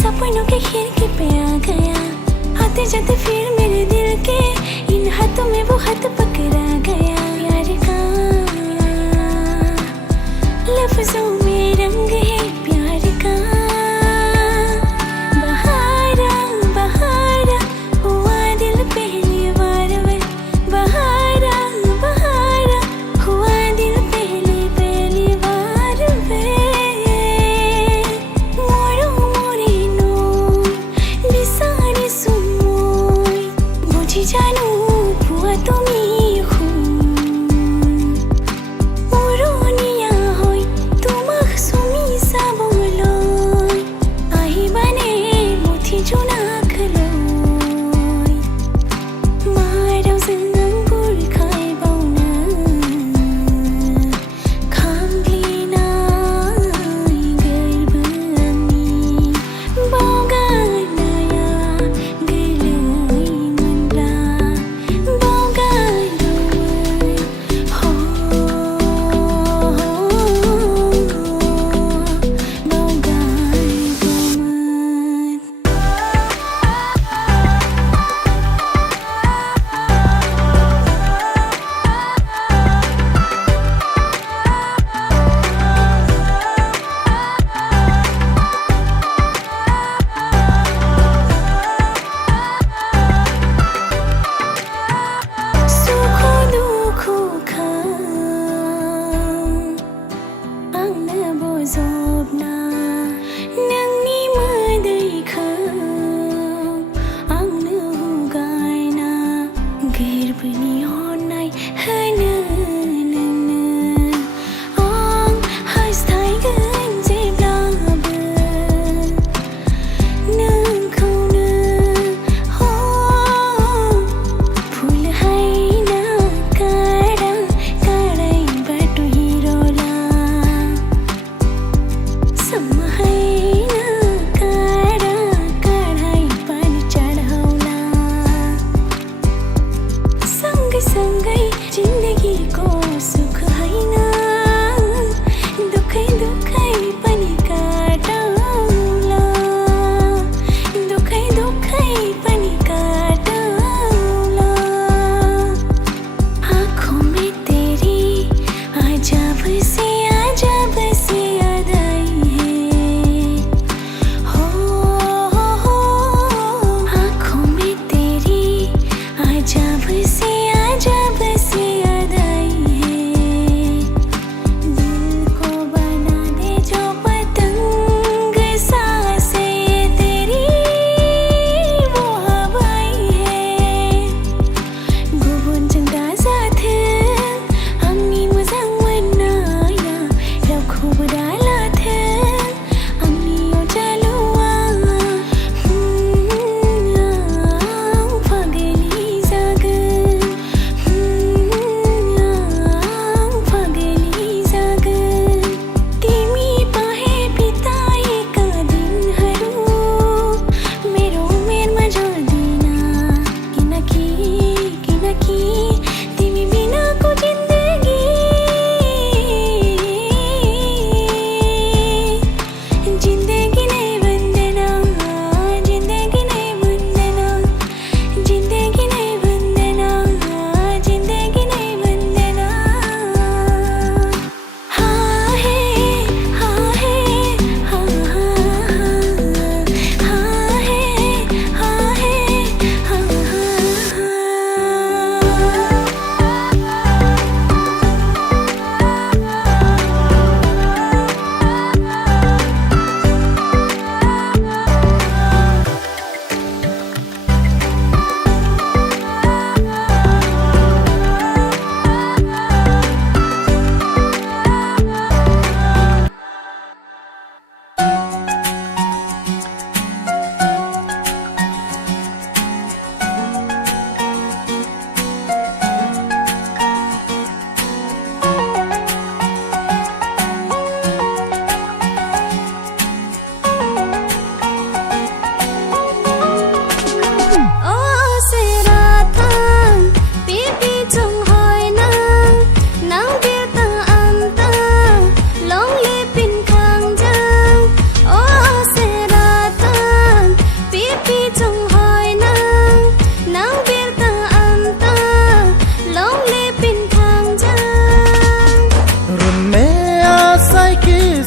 सपनों के खिड़की पे आ गया, आते जाते फिर मेरे दिल के इन हाथों में वो हाथ पकड़ा गया। प्यार का लफ्जों में रंग है प्यार का, बहारा बहारा हुआ दिल पहली बार वे, बहारा बहारा हुआ दिल पहली बार वे। জানো পুয়া তুমি উৰণীয়া হৈ তোমাক চুমি চাবলৈ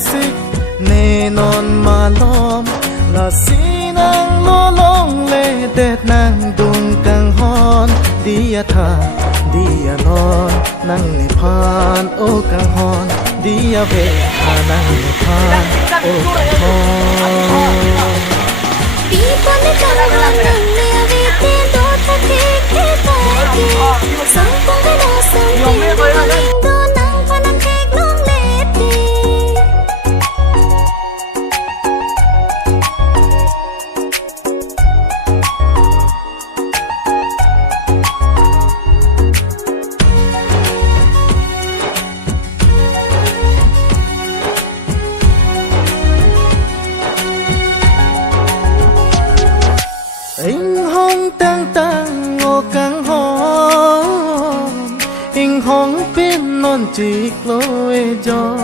kisik ne non malom la sinang lolong le det nang dung kang hon dia tha dia non nang ni phan o kang hon dia ve tha nang ni phan o kang hon People ne kang hon nang le ave te do tha ke tai ki sang pong ga da sang ti do ling do nang pha nang kek long le ti anh hong tang tang ngô căng hong anh hong pin non chỉ lối gió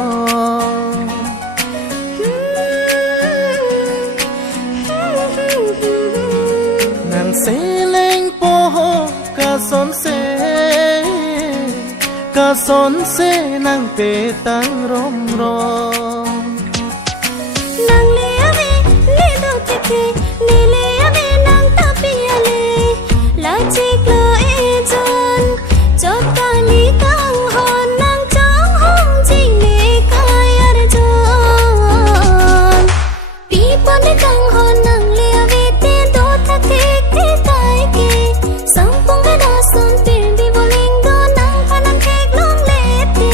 nàng sẽ lên po ho ca son se nàng pe tang rom rom nang le ave le do te ke ne le ave nang ta pi ale la chik lo e jon chot ka li kang hon nang chang hong jing ne kai ar jon pi pon ne kang hon nang le ave te do tha te ke tai ke sang pong ga da son pir di boling do nang pha nang kek long le ti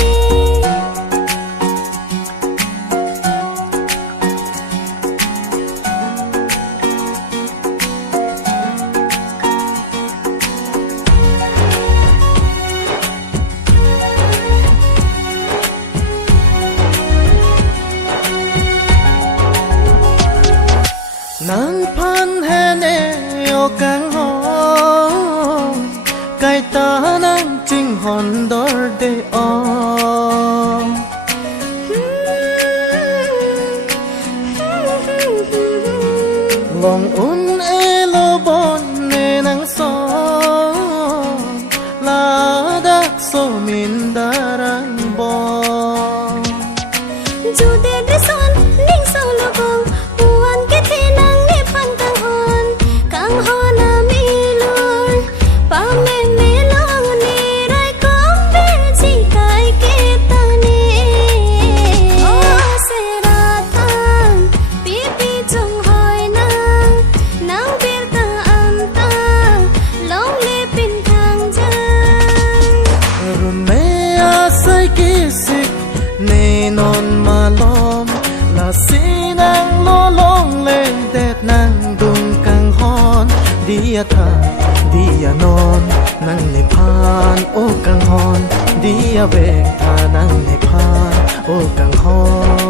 nàng phan hè nè o căng hon cái ta nàng chinh hòn đor de o lòng un e lo bon nè nàng so la dak so min darang bon ju de de son ning so lo gong puan ke te nang ne phan kang hon na mi lur pa me me long ni rai kom be chi kai ke ta ne o se ra thang pi pi chung hoi nang bir ta am ta long le pin thang jang run me a sai kisik ne non malom la sinang lolong le det nang dung kang hon dia tha dia non nang ne phan o kang hon dia ve tha nang ne phan o kang hon